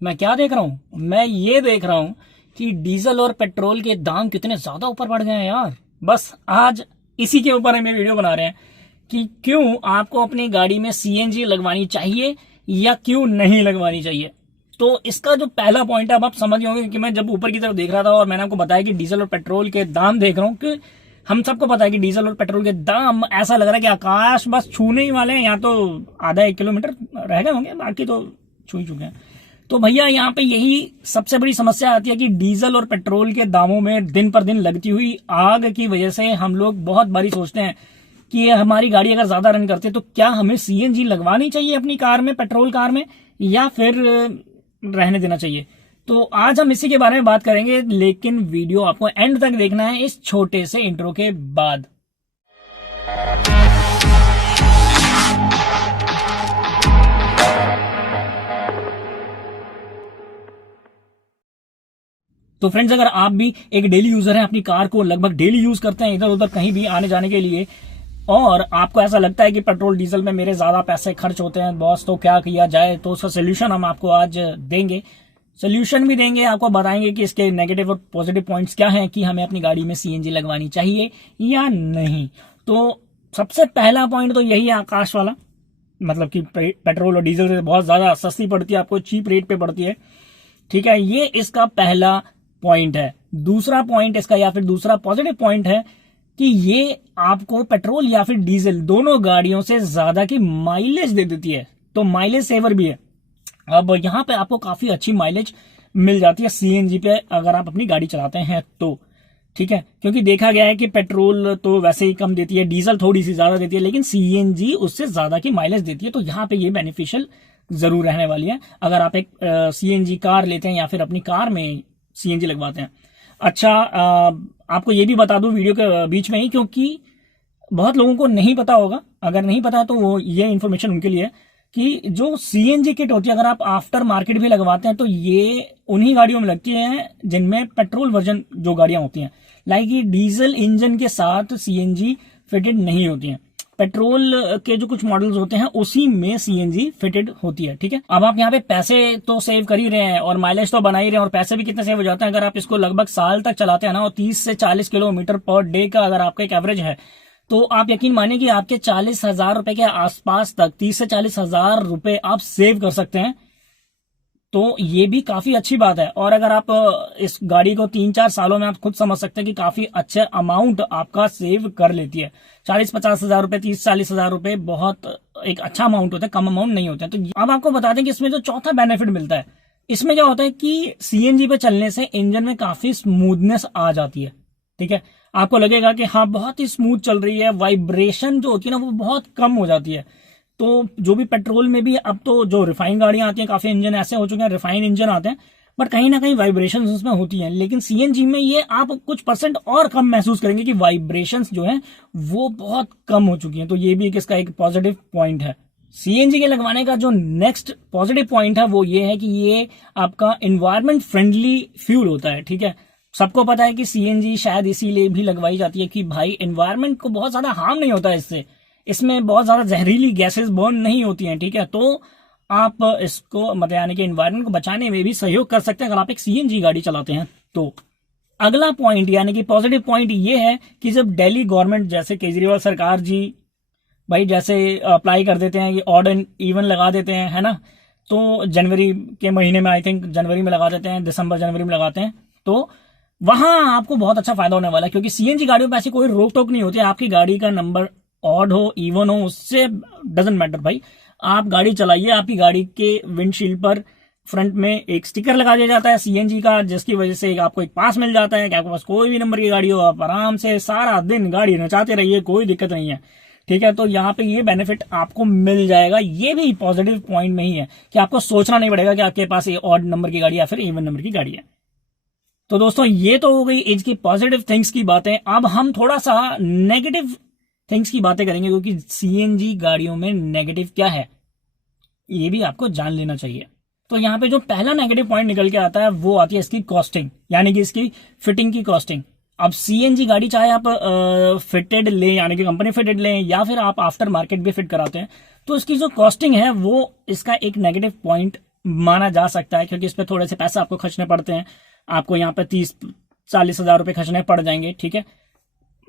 मैं क्या देख रहा हूँ? मैं ये देख रहा हूँ कि डीजल और पेट्रोल के दाम कितने ज्यादा ऊपर बढ़ गए हैं यार। बस आज इसी के ऊपर हम वीडियो बना रहे हैं कि क्यों आपको अपनी गाड़ी में सीएनजी लगवानी चाहिए या क्यों नहीं लगवानी चाहिए। तो इसका जो पहला पॉइंट है, अब आप समझ होंगे कि मैं जब ऊपर की तरफ देख रहा था और मैंने आपको बताया कि डीजल और पेट्रोल के दाम देख रहा हूँ कि हम सबको पता है कि डीजल और पेट्रोल के दाम ऐसा लग रहा है कि आकाश बस छूने ही वाले हैं। यहाँ तो आधा 1 किलोमीटर रह गए होंगे, बाकी तो छू ही चुके हैं। तो भैया यहाँ पे यही सबसे बड़ी समस्या आती है कि डीजल और पेट्रोल के दामों में दिन पर दिन लगती हुई आग की वजह से हम लोग बहुत बारी सोचते हैं कि हमारी गाड़ी अगर ज्यादा रन करते तो क्या हमें सीएनजी लगवानी चाहिए अपनी कार में, पेट्रोल कार में, या फिर रहने देना चाहिए। तो आज हम इसी के बारे में बात करेंगे, लेकिन वीडियो आपको एंड तक देखना है इस छोटे से इंट्रो के बाद। तो फ्रेंड्स, अगर आप भी एक डेली यूजर हैं, अपनी कार को लगभग डेली यूज करते हैं इधर उधर कहीं भी आने जाने के लिए, और आपको ऐसा लगता है कि पेट्रोल डीजल में मेरे ज्यादा पैसे खर्च होते हैं बॉस, तो क्या किया जाए, तो उसका सोल्यूशन हम आपको आज देंगे। सोल्यूशन भी देंगे, आपको बताएंगे कि इसके नेगेटिव और पॉजिटिव पॉइंट्स क्या हैं, कि हमें अपनी गाड़ी में सीएनजी लगवानी चाहिए या नहीं। तो सबसे पहला पॉइंट तो यही है आकाश वाला, मतलब कि पेट्रोल और डीजल से बहुत ज्यादा सस्ती पड़ती है, आपको चीप रेट पे पड़ती है। ठीक है, ये इसका पहला पॉइंट है। दूसरा पॉइंट इसका, या फिर दूसरा पॉजिटिव पॉइंट है कि ये आपको पेट्रोल या फिर डीजल दोनों गाड़ियों से ज्यादा की माइलेज दे देती है, तो माइलेज सेवर भी है। अब यहां पे आपको काफी अच्छी माइलेज मिल जाती है सीएनजी पे अगर आप अपनी गाड़ी चलाते हैं तो। ठीक है, क्योंकि देखा गया है कि पेट्रोल तो वैसे ही कम देती है, डीजल थोड़ी सी ज्यादा देती है, लेकिन सीएनजी उससे ज्यादा की माइलेज देती है। तो यहाँ पे ये बेनिफिशियल जरूर रहने वाली है अगर आप एक सीएनजी कार लेते हैं या फिर अपनी कार में सीएनजी लगवाते हैं। अच्छा, आपको ये भी बता दूं वीडियो के बीच में ही, क्योंकि बहुत लोगों को नहीं पता होगा, अगर नहीं पता है तो वो ये इन्फॉर्मेशन उनके लिए, कि जो सीएनजी किट होती है अगर आप आफ्टर मार्केट भी लगवाते हैं तो ये उन्हीं गाड़ियों में लगती है जिनमें पेट्रोल वर्जन जो गाड़ियां होती हैं, लाइक डीजल इंजन के साथ सीएनजी फिटेड नहीं होती हैं। पेट्रोल के जो कुछ मॉडल्स होते हैं उसी में सीएनजी फिटेड होती है। ठीक है, अब आप यहाँ पे पैसे तो सेव कर ही रहे हैं और माइलेज तो बना ही रहे हैं, और पैसे भी कितने सेव हो जाते हैं अगर आप इसको लगभग साल तक चलाते हैं ना, और 30 से 40 किलोमीटर पर डे का अगर आपका एक एवरेज है, तो आप यकीन मानिए कि आपके 40,000 रुपए के आसपास तक 30 से 40,000 रुपए आप सेव कर सकते हैं। तो ये भी काफी अच्छी बात है। और अगर आप इस गाड़ी को 3-4 सालों में आप खुद समझ सकते हैं कि काफी अच्छा अमाउंट आपका सेव कर लेती है। 40-50 हजार रुपए, 30-40 हजार रुपए बहुत एक अच्छा अमाउंट होता है, कम अमाउंट नहीं होता है। तो अब आपको बता दें कि इसमें जो चौथा बेनिफिट मिलता है, इसमें क्या होता है कि सीएनजी पे चलने से इंजन में काफी स्मूथनेस आ जाती है। ठीक है, आपको लगेगा कि हाँ बहुत ही स्मूथ चल रही है, वाइब्रेशन जो होती है ना वो बहुत कम हो जाती है। तो जो भी पेट्रोल में भी, अब तो जो रिफाइन गाड़ियां आती हैं, काफी इंजन ऐसे हो चुके हैं रिफाइन इंजन आते हैं, बट कहीं ना कहीं वाइब्रेशन उसमें होती हैं। लेकिन सीएनजी में ये आप कुछ परसेंट और कम महसूस करेंगे कि वाइब्रेशंस जो है वो बहुत कम हो चुकी हैं। तो ये भी इसका एक पॉजिटिव पॉइंट है। सीएनजी के लगवाने का जो नेक्स्ट पॉजिटिव पॉइंट है वो ये है कि ये आपका एनवायरमेंट फ्रेंडली फ्यूल होता है। ठीक है, सबको पता है कि सीएनजी शायद इसीलिए भी लगवाई जाती है कि भाई एनवायरमेंट को बहुत ज्यादा हार्म नहीं होता है इससे, इसमें बहुत ज्यादा जहरीली गैसेस बर्न नहीं होती हैं। ठीक है, तो आप इसको मतलब यानी कि एनवायरमेंट को बचाने में भी सहयोग कर सकते हैं अगर आप एक सीएनजी गाड़ी चलाते हैं तो। अगला पॉइंट यानी कि पॉजिटिव पॉइंट ये है कि जब दिल्ली गवर्नमेंट, जैसे केजरीवाल सरकार जी भाई जैसे अप्लाई कर देते हैं, ये ऑड एंड इवन लगा देते हैं, है ना, तो जनवरी के महीने में, आई थिंक जनवरी में लगा देते हैं, दिसंबर जनवरी में लगाते हैं, तो वहां आपको बहुत अच्छा फायदा होने वाला है। क्योंकि सीएनजी गाड़ियों में ऐसी कोई रोक टोक नहीं होती है, आपकी गाड़ी का नंबर ऑड हो इवन हो उससे डजंट मैटर भाई, आप गाड़ी चलाइए। आपकी गाड़ी के विंडशील्ड पर फ्रंट में एक स्टिकर लगा दिया जाता है सीएनजी का, जिसकी वजह से आपको एक पास मिल जाता है कि आपके पास कोई भी नंबर की गाड़ी हो, आप आराम से सारा दिन गाड़ी नचाते रहिए, कोई दिक्कत नहीं है। ठीक है, तो यहाँ पे ये बेनिफिट आपको मिल जाएगा। ये भी पॉजिटिव पॉइंट में ही है कि आपको सोचना नहीं पड़ेगा कि आपके पास ये ऑड नंबर की गाड़ी या फिर इवन नंबर की गाड़ी है। तो दोस्तों, ये तो हो गई एज की पॉजिटिव थिंग्स की बातें। अब हम थोड़ा सा नेगेटिव थिंग्स की बातें करेंगे, क्योंकि सीएनजी गाड़ियों में नेगेटिव क्या है ये भी आपको जान लेना चाहिए। तो यहाँ पे जो पहला नेगेटिव पॉइंट निकल के आता है वो आती है इसकी कॉस्टिंग, यानी कि इसकी फिटिंग की कॉस्टिंग। अब सीएनजी गाड़ी चाहे आप फिटेड लें, यानी कि कंपनी फिटेड लें, या फिर आप आफ्टर मार्केट भी फिट कराते हैं, तो इसकी जो कॉस्टिंग है वो इसका एक नेगेटिव पॉइंट माना जा सकता है, क्योंकि इस पे थोड़े से पैसे आपको खर्चने पड़ते हैं। आपको यहाँ पे 30-40 हजार रुपये खर्चने पड़ जाएंगे, ठीक है।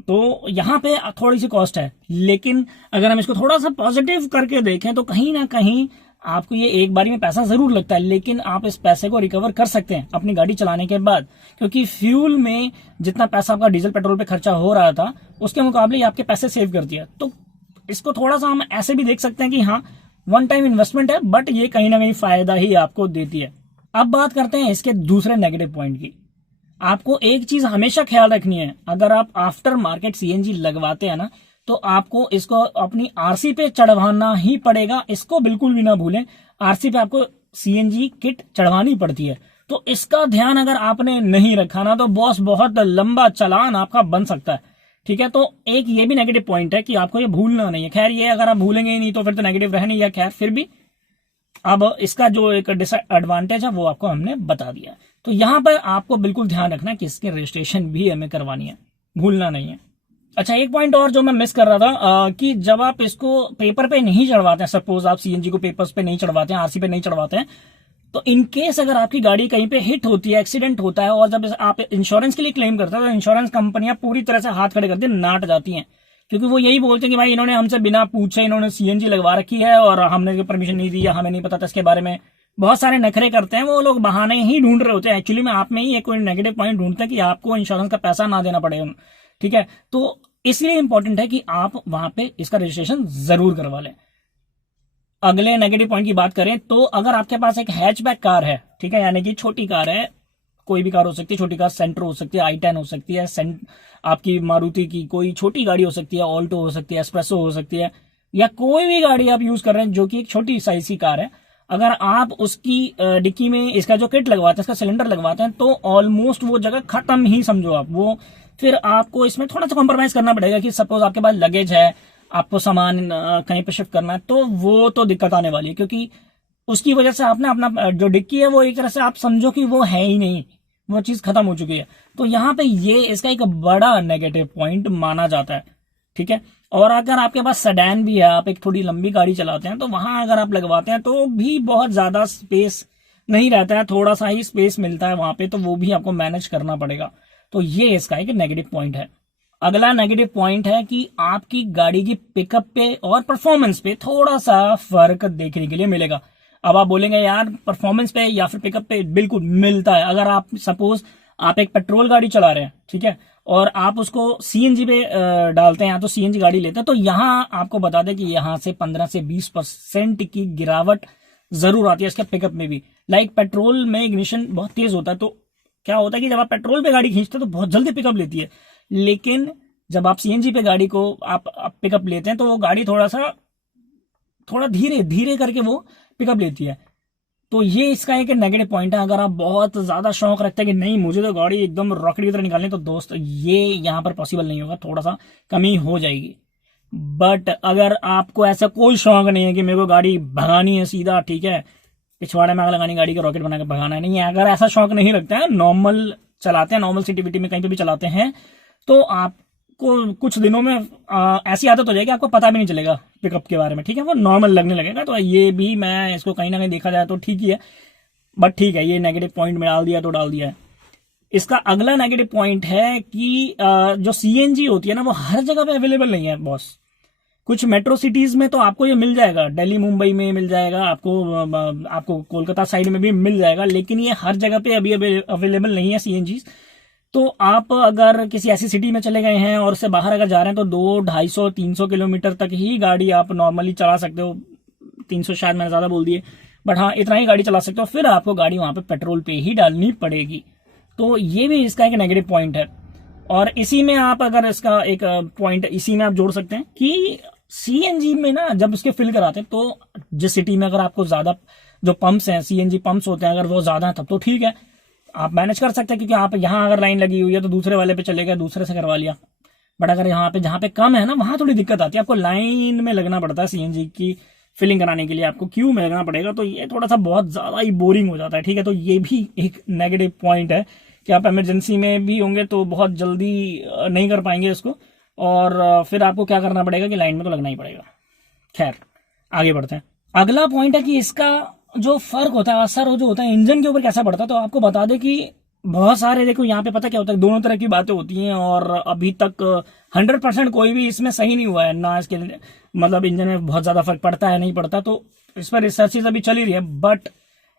तो यहाँ पे थोड़ी सी कॉस्ट है, लेकिन अगर हम इसको थोड़ा सा पॉजिटिव करके देखें तो कहीं ना कहीं आपको ये एक बारी में पैसा जरूर लगता है, लेकिन आप इस पैसे को रिकवर कर सकते हैं अपनी गाड़ी चलाने के बाद, क्योंकि फ्यूल में जितना पैसा आपका डीजल पेट्रोल पे खर्चा हो रहा था उसके मुकाबले ये आपके पैसे सेव कर दिया। तो इसको थोड़ा सा हम ऐसे भी देख सकते हैं कि हाँ, वन टाइम इन्वेस्टमेंट है, बट ये कहीं ना कहीं फायदा ही आपको देती है। अब बात करते हैं इसके दूसरे नेगेटिव पॉइंट की। आपको एक चीज हमेशा ख्याल रखनी है, अगर आप आफ्टर मार्केट सीएनजी लगवाते हैं ना, तो आपको इसको अपनी आरसी पे चढ़वाना ही पड़ेगा। इसको बिल्कुल भी ना भूलें, आरसी पे आपको सीएनजी किट चढ़वानी पड़ती है। तो इसका ध्यान अगर आपने नहीं रखा ना, तो बॉस बहुत लंबा चालान आपका बन सकता है, ठीक है। तो एक ये भी नेगेटिव पॉइंट है कि आपको ये भूलना नहीं है। खैर, ये अगर आप भूलेंगे ही नहीं तो फिर तो नेगेटिव रह नहीं है। खैर, फिर भी अब इसका जो एक डिसएडवांटेज है वो आपको हमने बता दिया। तो यहां पर आपको बिल्कुल ध्यान रखना कि इसकी रजिस्ट्रेशन भी हमें करवानी है, भूलना नहीं है। अच्छा, एक पॉइंट और जो मैं मिस कर रहा था कि जब आप इसको पेपर पे नहीं चढ़वाते हैं, सपोज आप सीएनजी को पेपर्स पे नहीं चढ़वाते हैं, आरसी पे नहीं चढ़वाते हैं, तो इनकेस अगर आपकी गाड़ी कहीं पे हिट होती है, एक्सीडेंट होता है, और जब आप इंश्योरेंस के लिए क्लेम करते हैं तो इंश्योरेंस कंपनियां पूरी तरह से हाथ खड़े करती है, नाट जाती हैं, क्योंकि वो यही बोलते हैं कि भाई इन्होंने हमसे बिना पूछे इन्होंने सीएनजी लगवा रखी है और हमने परमिशन नहीं दी या हमें नहीं पता था इसके बारे में। बहुत सारे नखरे करते हैं वो लोग, बहाने ही ढूंढ रहे होते हैं। एक्चुअली में आप में ही एक कोई नेगेटिव पॉइंट ढूंढते हैं कि आपको इंश्योरेंस का पैसा ना देना पड़े, ठीक है। तो इसलिए इंपॉर्टेंट है कि आप वहां पे इसका रजिस्ट्रेशन जरूर करवा लें। अगले नेगेटिव पॉइंट की बात करें तो अगर आपके पास एक हैचबैक कार है, ठीक है, यानी कि छोटी कार है, कोई भी कार हो सकती है, छोटी कार सेंट्रो हो सकती है, i10 हो सकती है, आपकी मारुति की कोई छोटी गाड़ी हो सकती है, ऑल्टो हो सकती है, एस्प्रेसो हो सकती है, या कोई भी गाड़ी आप यूज कर रहे हैं जो कि एक छोटी साइज की कार है, अगर आप उसकी डिक्की में इसका जो किट लगवाते हैं, इसका सिलेंडर लगवाते हैं, तो ऑलमोस्ट वो जगह खत्म ही समझो आप। वो फिर आपको इसमें थोड़ा सा कॉम्प्रोमाइज करना पड़ेगा कि सपोज आपके पास लगेज है, आपको सामान कहीं पे शिफ्ट करना है, तो वो तो दिक्कत आने वाली है, क्योंकि उसकी वजह से आपने अपना जो डिक्की है वो एक तरह से आप समझो कि वो है ही नहीं, वो चीज खत्म हो चुकी है। तो यहाँ पे ये इसका एक बड़ा नेगेटिव पॉइंट माना जाता है, ठीक है। और अगर आपके पास सेडान भी है, आप एक थोड़ी लंबी गाड़ी चलाते हैं, तो वहां अगर आप लगवाते हैं तो भी बहुत ज्यादा स्पेस नहीं रहता है, थोड़ा सा ही स्पेस मिलता है वहां पे, तो वो भी आपको मैनेज करना पड़ेगा। तो ये इसका एक नेगेटिव पॉइंट है। अगला नेगेटिव पॉइंट है कि आपकी गाड़ी की पिकअप पे और परफॉर्मेंस पे थोड़ा सा फर्क देखने के लिए मिलेगा। अब आप बोलेंगे यार परफॉर्मेंस पे या फिर पिकअप पे, बिल्कुल मिलता है। अगर आप सपोज आप एक पेट्रोल गाड़ी चला रहे हैं, ठीक है, और आप उसको सीएनजी पे डालते हैं, या तो सीएनजी गाड़ी लेते हैं, तो यहां आपको बता दें कि यहां से 15 से 20% की गिरावट जरूर आती है इसके पिकअप में भी। लाइक पेट्रोल में इग्निशन बहुत तेज होता है, तो क्या होता है कि जब आप पेट्रोल पे गाड़ी खींचते हैं तो बहुत जल्दी पिकअप लेती है, लेकिन जब आप सीएनजी पे गाड़ी को आप पिकअप लेते हैं तो वो गाड़ी थोड़ा धीरे धीरे करके वो पिकअप लेती है। तो ये इसका एक नेगेटिव पॉइंट है। अगर आप बहुत ज्यादा शौक रखते हैं कि नहीं मुझे तो गाड़ी एकदम रॉकेट की तरह निकालनी, तो दोस्त ये यहाँ पर पॉसिबल नहीं होगा, थोड़ा सा कमी हो जाएगी। बट अगर आपको ऐसा कोई शौक नहीं है कि मेरे को गाड़ी भगानी है सीधा, ठीक है, पिछवाड़े में आग लगानी गाड़ी के रॉकेट बना के भगाना नहीं है, अगर ऐसा शौक नहीं रखते हैं, नॉर्मल चलाते हैं, नॉर्मल सिटी विटी में कहीं पे भी चलाते हैं, तो आपको कुछ दिनों में ऐसी आदत हो जाएगी आपको पता भी नहीं चलेगा पिकअप के बारे में, ठीक है, वो नॉर्मल लगने लगेगा। तो ये भी मैं इसको कहीं ना कहीं देखा जाए तो ठीक ही है, बट ठीक है, ये नेगेटिव पॉइंट में डाल दिया तो डाल दिया है। इसका अगला नेगेटिव पॉइंट है कि जो सीएनजी होती है ना, वो हर जगह पे अवेलेबल नहीं है बॉस। कुछ मेट्रो सिटीज में तो आपको ये मिल जाएगा, दिल्ली मुंबई में मिल जाएगा, आपको कोलकाता साइड में भी मिल जाएगा, लेकिन ये हर जगह पे अभी अवेलेबल नहीं है सीएनजी। तो आप अगर किसी ऐसी सिटी में चले गए हैं और उससे बाहर अगर जा रहे हैं तो 200-250-300 किलोमीटर तक ही गाड़ी आप नॉर्मली चला सकते हो। 300 शायद मैंने ज्यादा बोल दिए, बट हाँ इतना ही गाड़ी चला सकते हो, फिर आपको गाड़ी वहां पे पेट्रोल पे ही डालनी पड़ेगी। तो ये भी इसका एक नेगेटिव पॉइंट है। और इसी में आप अगर इसका एक पॉइंट इसी में आप जोड़ सकते हैं कि सीएनजी में ना जब उसके फिल कराते हैं, तो जिस सिटी में अगर आपको ज्यादा जो पंप्स हैं, सीएनजी पंप्स होते हैं, अगर वो ज्यादा है तब तो ठीक है, आप मैनेज कर सकते हैं, क्योंकि आप यहाँ अगर लाइन लगी हुई है तो दूसरे वाले पे चले गए, दूसरे से करवा लिया। बट अगर यहाँ पे जहाँ पे कम है ना, वहां थोड़ी दिक्कत आती है, आपको लाइन में लगना पड़ता है सीएनजी की फिलिंग कराने के लिए, आपको क्यू में लगना पड़ेगा, तो ये थोड़ा सा बहुत ज्यादा ही बोरिंग हो जाता है, ठीक है। तो ये भी एक नेगेटिव पॉइंट है कि आप इमरजेंसी में भी होंगे तो बहुत जल्दी नहीं कर पाएंगे इसको, और फिर आपको क्या करना पड़ेगा कि लाइन में तो लगना ही पड़ेगा। खैर आगे बढ़ते हैं। अगला पॉइंट है कि इसका जो फर्क होता है, असर जो होता है इंजन के ऊपर कैसा पड़ता है, तो आपको बता दें कि बहुत सारे, देखो यहाँ पे पता क्या होता है, दोनों तरह की बातें होती हैं और अभी तक 100% कोई भी इसमें सही नहीं हुआ है ना। इसके मतलब इंजन में बहुत ज्यादा फर्क पड़ता है नहीं पड़ता, तो इस पर रिसर्चेज अभी चल ही रही है। बट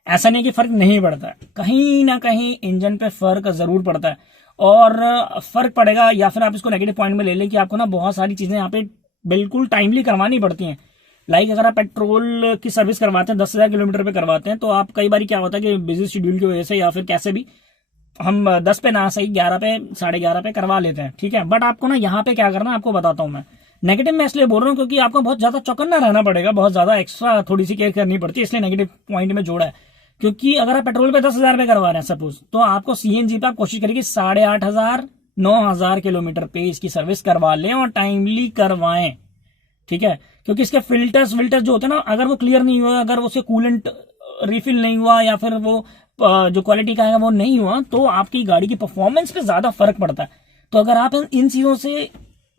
ऐसा नहीं कि फर्क नहीं पड़ता है, कहीं ना कहीं इंजन पे फर्क जरूर पड़ता है। और फर्क पड़ेगा, या फिर आप इसको नेगेटिव पॉइंट में ले लें कि आपको ना बहुत सारी चीजें यहाँ पे बिल्कुल टाइमली करवानी पड़ती हैं। लाइक अगर आप पेट्रोल की सर्विस करवाते हैं 10,000 किलोमीटर पे करवाते हैं, तो आप कई बार क्या होता है कि बिजी शेड्यूल की वजह से या फिर कैसे भी हम 10 पे ना सही 11 पे 11:30 पे करवा लेते हैं, ठीक है। बट आपको ना यहाँ पे क्या करना है आपको बताता हूँ मैं। नेगेटिव में इसलिए बोल रहा हूँ क्योंकि आपको बहुत ज्यादा चौकन्ना रहना पड़ेगा, बहुत ज्यादा एक्स्ट्रा थोड़ी सी केयर करनी पड़ती है, इसलिए नेगेटिव पॉइंट में जोड़ा है। क्योंकि अगर आप पेट्रोल पे 10,000 पे करवा रहे हैं सपोज, तो आपको सीएनजी पे आप कोशिश करेंगे 8,500 9,000 किलोमीटर पे इसकी सर्विस करवा लें और टाइमली करवाएं, ठीक है। क्योंकि इसके फिल्टर्स जो होते हैं ना, अगर वो क्लियर नहीं हुआ, अगर उससे कूलेंट रिफिल नहीं हुआ या फिर वो जो क्वालिटी का है वो नहीं हुआ, तो आपकी गाड़ी की परफॉर्मेंस पे ज्यादा फर्क पड़ता है। तो अगर आप इन चीजों से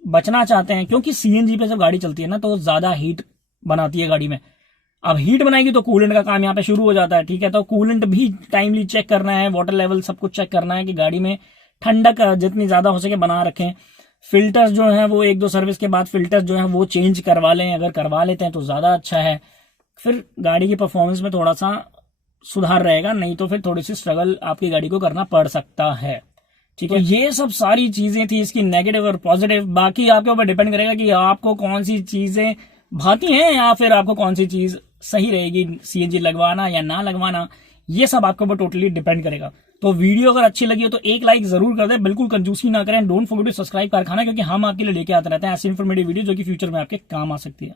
बचना चाहते हैं, क्योंकि सीएनजी पे जब गाड़ी चलती है ना तो ज्यादा हीट बनाती है गाड़ी में। अब हीट बनाएगी तो कूलेंट का काम यहाँ पे शुरू हो जाता है, ठीक है। तो कूलेंट भी टाइमली चेक करना है, वाटर लेवल सब कुछ चेक करना है कि गाड़ी में ठंडक जितनी ज्यादा हो सके बना रखें। फिल्टर्स जो है वो 1-2 सर्विस के बाद फिल्टर्स जो है वो चेंज करवा लें, अगर करवा लेते हैं तो ज्यादा अच्छा है। फिर गाड़ी की परफॉर्मेंस में थोड़ा सा सुधार रहेगा, नहीं तो फिर थोड़ी सी स्ट्रगल आपकी गाड़ी को करना पड़ सकता है, ठीक है। ये सब सारी चीजें थी इसकी नेगेटिव और पॉजिटिव। बाकी आपके ऊपर डिपेंड करेगा कि आपको कौन सी चीजें भाती हैं या फिर आपको कौन सी चीज सही रहेगी, सीएनजी लगवाना या ना लगवाना, ये सब आपके ऊपर टोटली डिपेंड करेगा। तो वीडियो अगर अच्छी लगी हो तो एक लाइक जरूर कर दें, बिल्कुल कंजूसी ना करें। डोंट फॉरगेट टू सब्सक्राइब कारखाना, क्योंकि हम आपके लिए लेके आते रहते हैं ऐसी इन्फॉर्मेटिव वीडियो जो कि फ्यूचर में आपके काम आ सकती है।